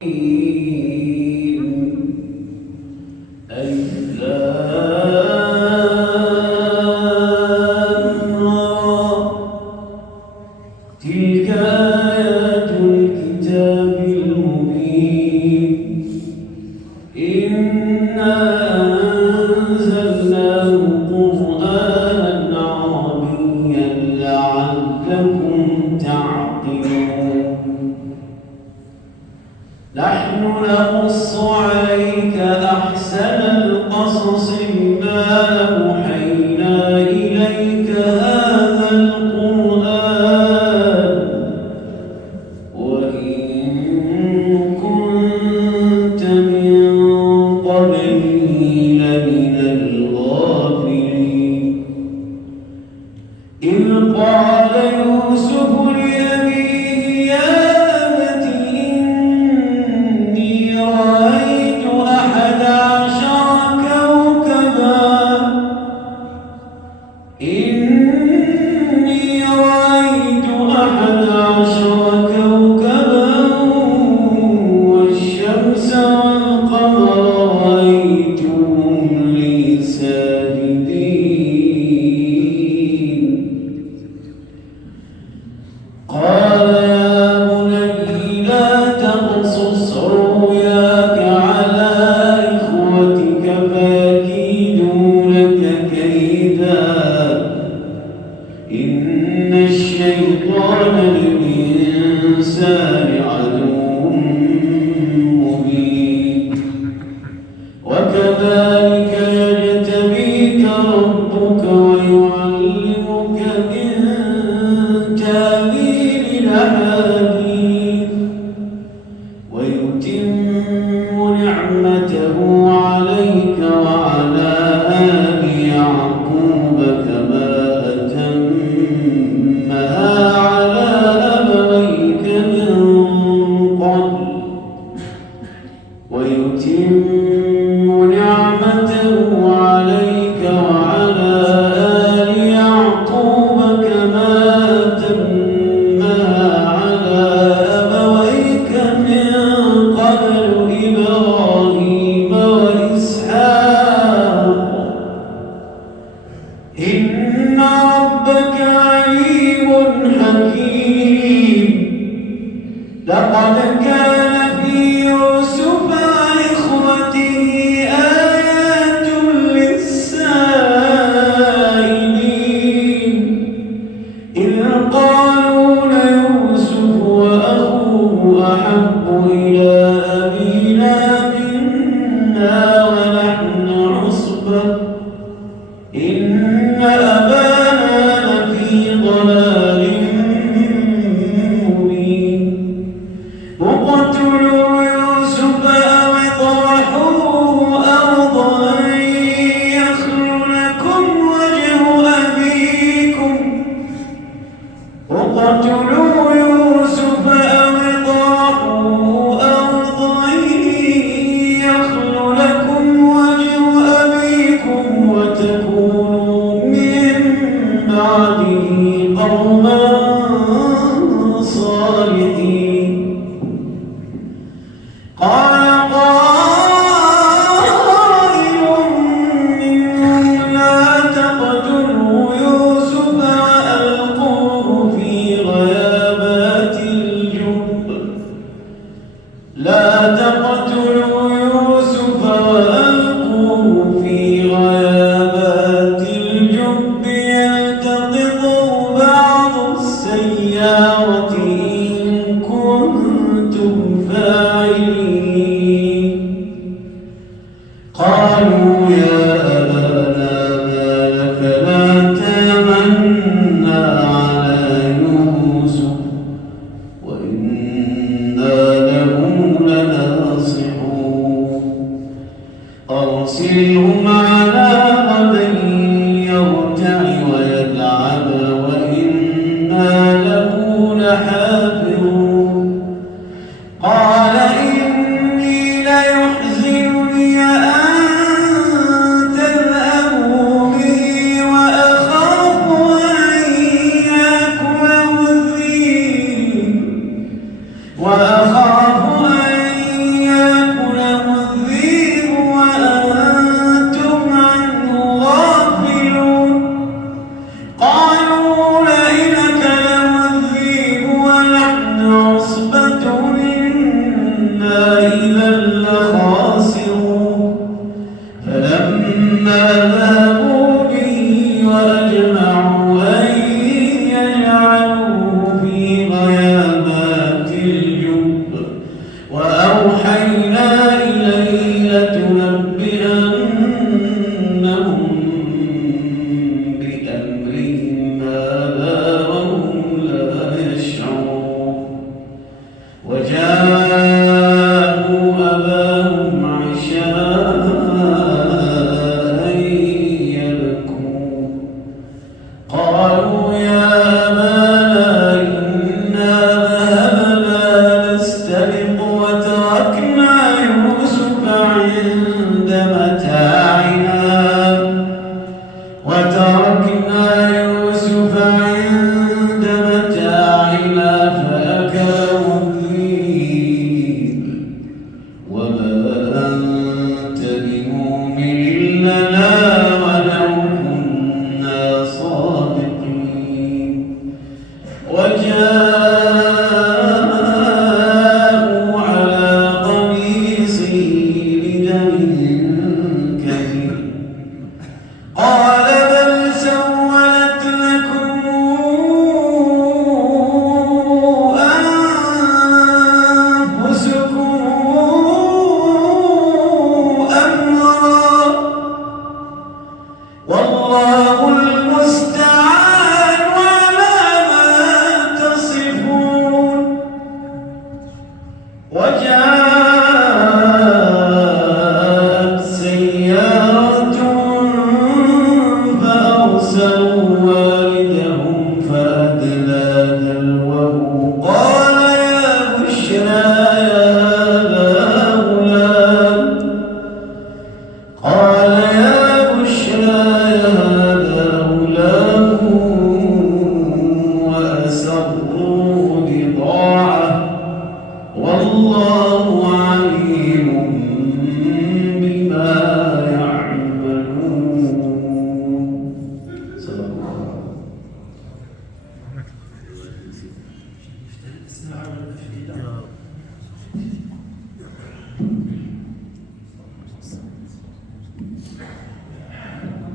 تلك آيات الكتاب المبين إنا أنزلناه قرآنا عربيا لعلكم تعقلون نحن نقص عليك أحسن القصص بما أوحينا إليك هذا القرآن وإن كنت من قبله لمن الغافلين إذ قال يوسف لأبيه يا أبت إني رأيت 11 كوكبا والشمس والقمر رأيتهم لي ساجدين قال يا بني لا تقصص رؤياك على إخوتك فيكيدوا لك كيدا إن الشيطان للإنسان عدو مبين وكذلك يجتبيك ربك ويعلمك من تأويل الأحاديث ويتم نعمته عليك وعلى آل يعقوب كما أتمها على أبويك من قبل ويتم نعمته عليك وعلى آل يعقوب كما أتمها على أبويك من قبل إبراهيم وإسحاق إن ربك عليم حكيم لقد كان في يوسف وإخوته آيات للسائلين إذ قالوا ليوسف وأخوه أحب إلى أبينا منا ونحن عصبة إن أبانا لفي ضلال مبين اقتلوا يوسف أو اطرحوه أرضا يخل لكم وجه أبيكم اقتلوا يوسف أو اطرحوه أرضا يخل لكم وجه أبيكم وتكونوا من بعده قوما صالحين قال قائل منهم لا تقتلوا يوسف وألقوه في غيابات الجب لا تقتلوا يوسف وألقوه في غيابات الجب يلتقطه بعض السيارة إن كنتم فاعلين قالوا يا أبانا ما لك لا تامنا على يوسف وإنا له لناصحون أرسله معنا غدا يرتع ويلعب وإنا له لحافظون قال إني ليحزنني أن تذهبوا به وأخاف أن يأكله الذئب وأوحينا